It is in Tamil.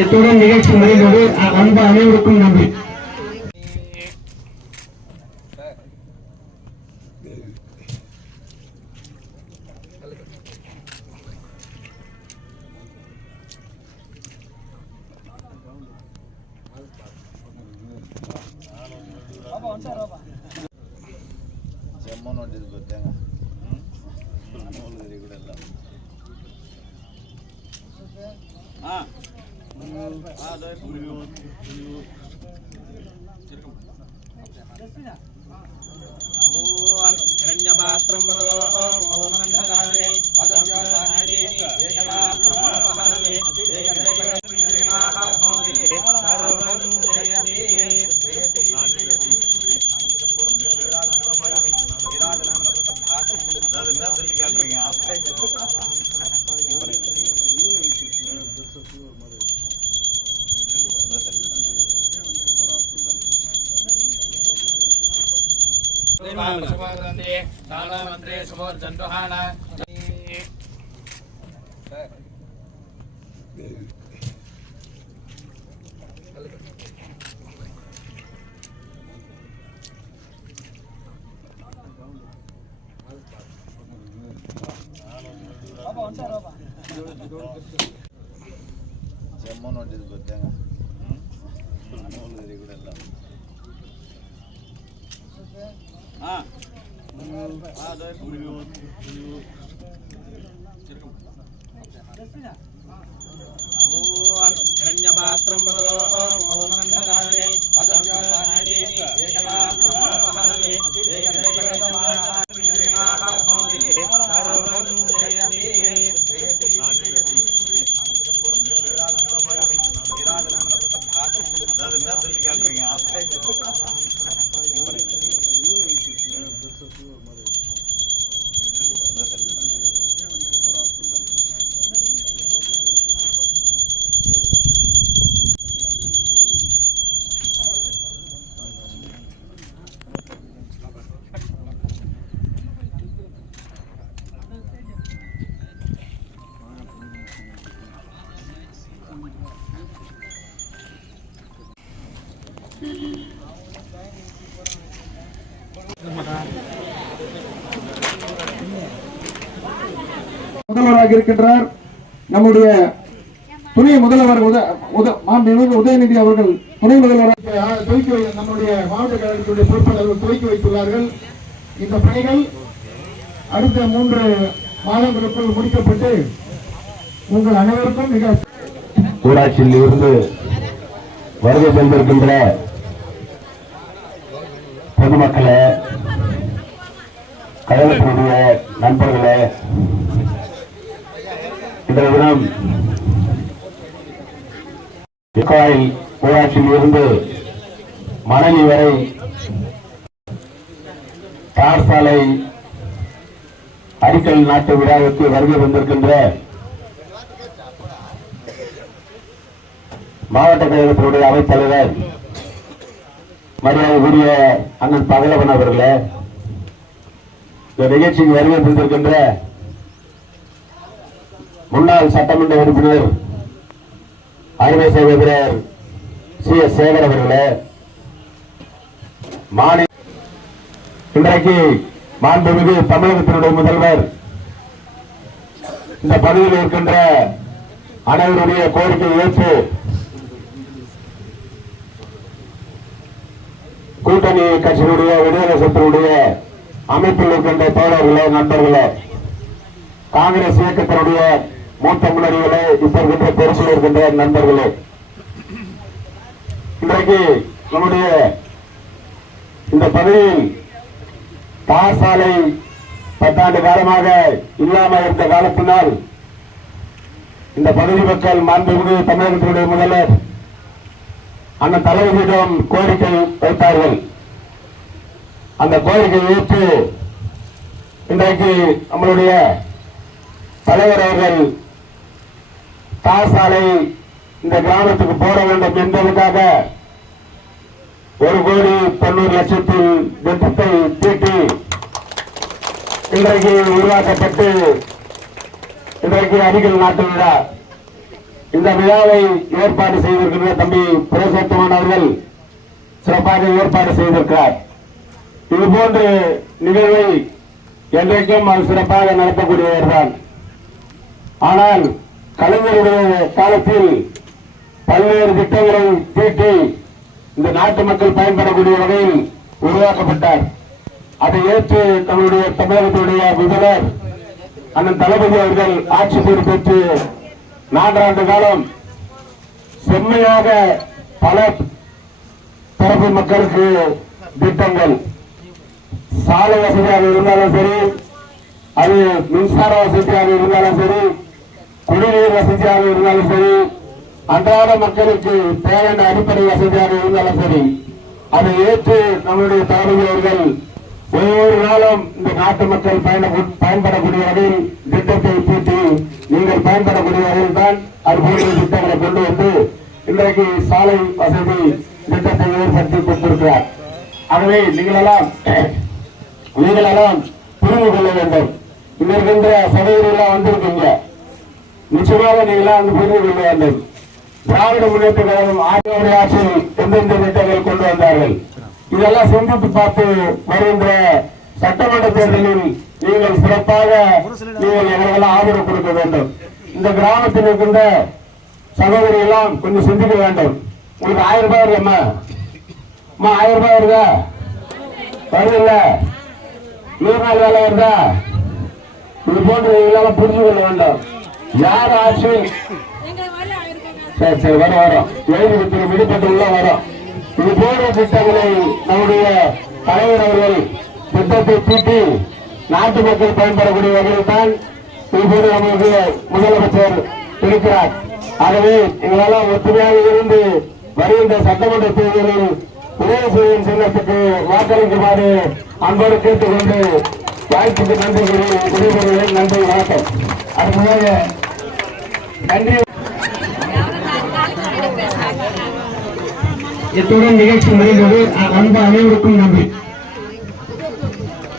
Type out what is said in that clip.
இத்துடன் நிகழ்ச்சி முடிந்தது. அன்பு அனைவருக்கும் நன்றி. முதல்வராக இருக்கின்றார் நம்முடைய துணை முதல்வர் உதயநிதி அவர்கள் துணை முதல்வராக நம்முடைய மாவட்ட கழகத்துடைய பொறுப்பாளர்கள் துவக்கி வைத்துள்ளார்கள். இந்த பணிகள் அடுத்த 3 மாதங்களுக்குள் முடிக்கப்பட்டு உங்கள் அனைவருக்கும் மிக ஊராட்சியில் இருந்து வருகை தந்திருக்கின்ற பொதுமக்களே, கழகத்தினுடைய நண்பர்களே, இன்றைய தினம் கோயில் ஊராட்சியில் இருந்து மணலி வரை தார் சாலை அடிக்கல் நாட்டு விழாவுக்கு வருகை வந்திருக்கின்ற மாவட்ட கழகத்தினுடைய அவைத்தலைவர் மரியாதைக்குரிய அண்ணன் பகலவன் அவர்களே, இந்த நிகழ்ச்சிக்கு வருகை தந்திருக்கின்ற முன்னாள் சட்டமன்ற உறுப்பினர் அருமை சகோதரர் CS சேகர் அவர்களே, இன்றைக்கு மாண்புமிகு தமிழகத்தினுடைய முதல்வர் இந்த பதவியில் இருக்கின்ற அனைவருடைய கோரிக்கை ஏற்று கூட்டணி கட்சியினுடைய விடுதலை அமைப்பில் இருக்கின்ற தோழர்களே, நண்பர்களே, காங்கிரஸ் இயக்கத்தினுடைய மூத்த முன்னணிகளே, இப்ப இருக்கின்ற பொறுப்பில் இருக்கின்ற நண்பர்களே, இன்றைக்கு நம்முடைய இந்த பகுதியில் தார் சாலை 10 ஆண்டு காலமாக இல்லாமல் இருந்த காலத்தினால் இந்த பகுதி மக்கள் மாண்புமிகு தமிழகத்தினுடைய முதல்வர் அண்ணன் தலைவரிடம் கோரிக்கை வைத்தார்கள். அந்த கோரிக்கையை ஏற்று இன்றைக்கு நம்மளுடைய தலைவர் அவர்கள் தார் சாலை இந்த கிராமத்துக்கு போட வேண்டும் என்பதற்காக 1,90,00,000 திட்டத்தை தீட்டி இன்றைக்கு உருவாக்கப்பட்டு இன்றைக்கு அடிக்கல் நாட்டு விழா. இந்த விழாவை ஏற்பாடு செய்திருக்கின்ற தம்பி புருஷோத்தமன் அவர்கள் சிறப்பாக ஏற்பாடு செய்திருக்கிறார். இதுபோன்ற நிகழ்வை என்றைக்கும் அது சிறப்பாக நடத்தக்கூடியவர்தான். ஆனால் கலைஞருடைய காலத்தில் பல்வேறு திட்டங்களை தீட்டி இந்த நாட்டு மக்கள் பயன்படக்கூடிய வகையில் உருவாக்கப்பட்டார். அதை ஏற்று நம்முடைய தமிழகத்துடைய முதல்வர் அண்ணன் தளபதி அவர்கள் ஆட்சி பொறுப்பேற்று 4 ஆண்டு காலம் செம்மையாக பல தரப்பு மக்களுக்கு திட்டங்கள், சாலை வசதியாக இருந்தாலும் சரி, அது மின்சார வசதியாக இருந்தாலும் சரி, குடிநீர் வசதியாக இருந்தாலும் சரி, அன்றாட மக்களுக்கு தேவையான அடிப்படை வசதியாக இருந்தாலும் சரி, அதை ஏற்று நம்முடைய தளபதி அவர்கள் ஒவ்வொரு நாளும் இந்த நாட்டு மக்கள் பயன்படக்கூடிய வகையில் திட்டத்தை தீட்டி நீங்கள் பயன்படக்கூடிய வகையில் தான் அது போன்ற திட்டங்களை கொண்டு வந்து இன்றைக்கு சாலை வசதி திட்டத்தை ஏற்படுத்தி கொடுத்திருக்கிறார். ஆகவே நீங்களெல்லாம் புரிந்து கொள்ள வேண்டும். இங்க இருக்கின்ற சகோதரிகள் வந்திருக்கீங்க, நிச்சயமாக நீங்களாம் வந்து புரிந்து கொள்ள வேண்டும். திராவிட முன்னேற்ற கழகம் ஆட்சியுடைய ஆட்சியில் எந்தெந்த திட்டங்கள் கொண்டு வந்தார்கள், இதெல்லாம் சிந்தித்து பார்த்து வருகின்ற சட்டமன்ற தேர்தலில் நீங்கள் சிறப்பாக நீங்கள் எங்களுக்கெல்லாம் ஆதரவு கொடுக்க வேண்டும். இந்த கிராமத்தில் இருக்கின்ற சகோதரி எல்லாம் கொஞ்சம் சிந்திக்க வேண்டும். உங்களுக்கு 1000 ரூபாய் வருதம்மா, 1000 ரூபாய் வருதா? வருது இல்ல? 100 நாள் வேலை வருதா? இது போன்று நீங்களாம் புரிஞ்சு கொள்ள வேண்டும். யார் ஆட்சியில் சரி வரும் எழுதி விடுபட்டு உள்ள வரும். இது போன்ற திட்டங்களை நம்முடைய தலைவர் அவர்கள் திட்டத்தை தீட்டி நாட்டு மக்கள் பயன்படக்கூடிய வகையில் தான் இப்போது நமக்கு முதலமைச்சர் இருக்கிறார். ஆகவே எங்களால் ஒற்றுமையாக இருந்து வருகின்ற சட்டமன்ற தேர்தலில் உதயசூரியன் சின்னத்துக்கு வாக்களிக்குமாறு அன்போடு கேட்டுக்கொண்டு வாய்ப்புக்கு நன்றி கூறி நன்றி, வணக்கம். அடுத்ததாக நன்றி. இத்துடன் நிகழ்ச்சி முடிந்தது. அன்பு அனைவருக்கும் நன்றி.